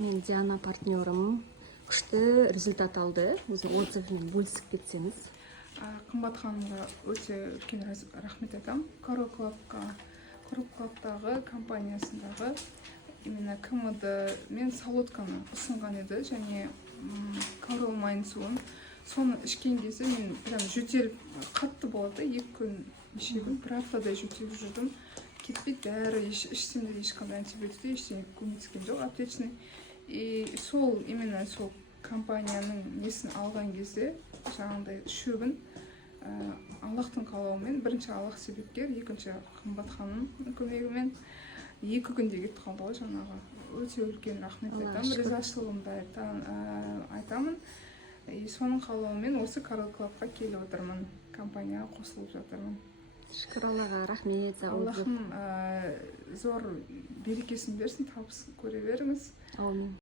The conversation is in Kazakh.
Мен Диана партнерым. Күшті результат алды. Өзінің отзывымен бөлісіп кетсеңіз. Қымбат ханымға өте үлкен рахмет айтамын. Coral Club'тағы компаниясындағы именно КМД мен солодканы ұсынған еді, және Coral майын суын. Соны ішкен кезде мен прям жөтеліп қатты болады, 2 күн, неше күн, бір аптадай жөтеліп жүрдім. Кетпейді, дәрі ішсем де ешқандай антибиотик ештеңе көмектескен жоқ, аптечный. И именно сол компанияның несін алған кезде жаңағыдай шөбін Аллахтың қалауымен, бірінші Аллах себепкер, екінші қымбат ханым көмегімен 2 күнде кетіп қалды ғой жаңағы. Өте үлкен рахмет айтамын, ризашылығымды айтамын. Соның қалауымен осы Coral Club'қа келіп отырмын, компанияға қосылып жатырмын. Шүкір Аллаға, рахмет. Аллахым зор берекесін берсін, табыс көре беріңіз. Аумин.